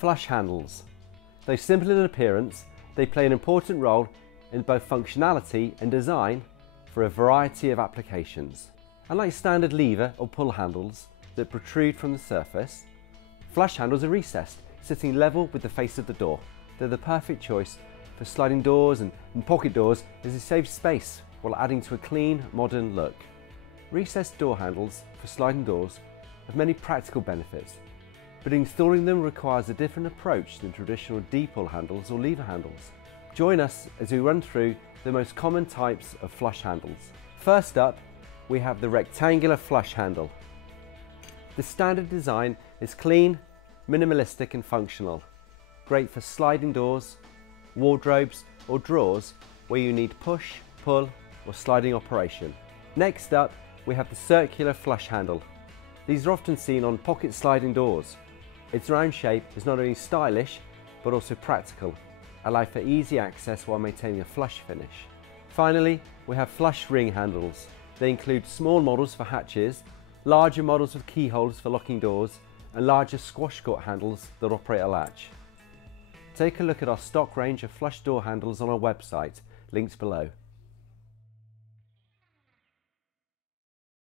Flush handles. Though simple in appearance, they play an important role in both functionality and design for a variety of applications. Unlike standard lever or pull handles that protrude from the surface, flush handles are recessed, sitting level with the face of the door. They're the perfect choice for sliding doors and pocket doors as it saves space while adding to a clean, modern look. Recessed door handles for sliding doors have many practical benefits, but installing them requires a different approach than traditional D-pull handles or lever handles. Join us as we run through the most common types of flush handles. First up, we have the rectangular flush handle. The standard design is clean, minimalistic and functional. Great for sliding doors, wardrobes or drawers where you need push, pull or sliding operation. Next up, we have the circular flush handle. These are often seen on pocket sliding doors. Its round shape is not only stylish but also practical, allowing for easy access while maintaining a flush finish. Finally, we have flush ring handles. They include small models for hatches, larger models with keyholes for locking doors, and larger squash court handles that operate a latch. Take a look at our stock range of flush door handles on our website, linked below.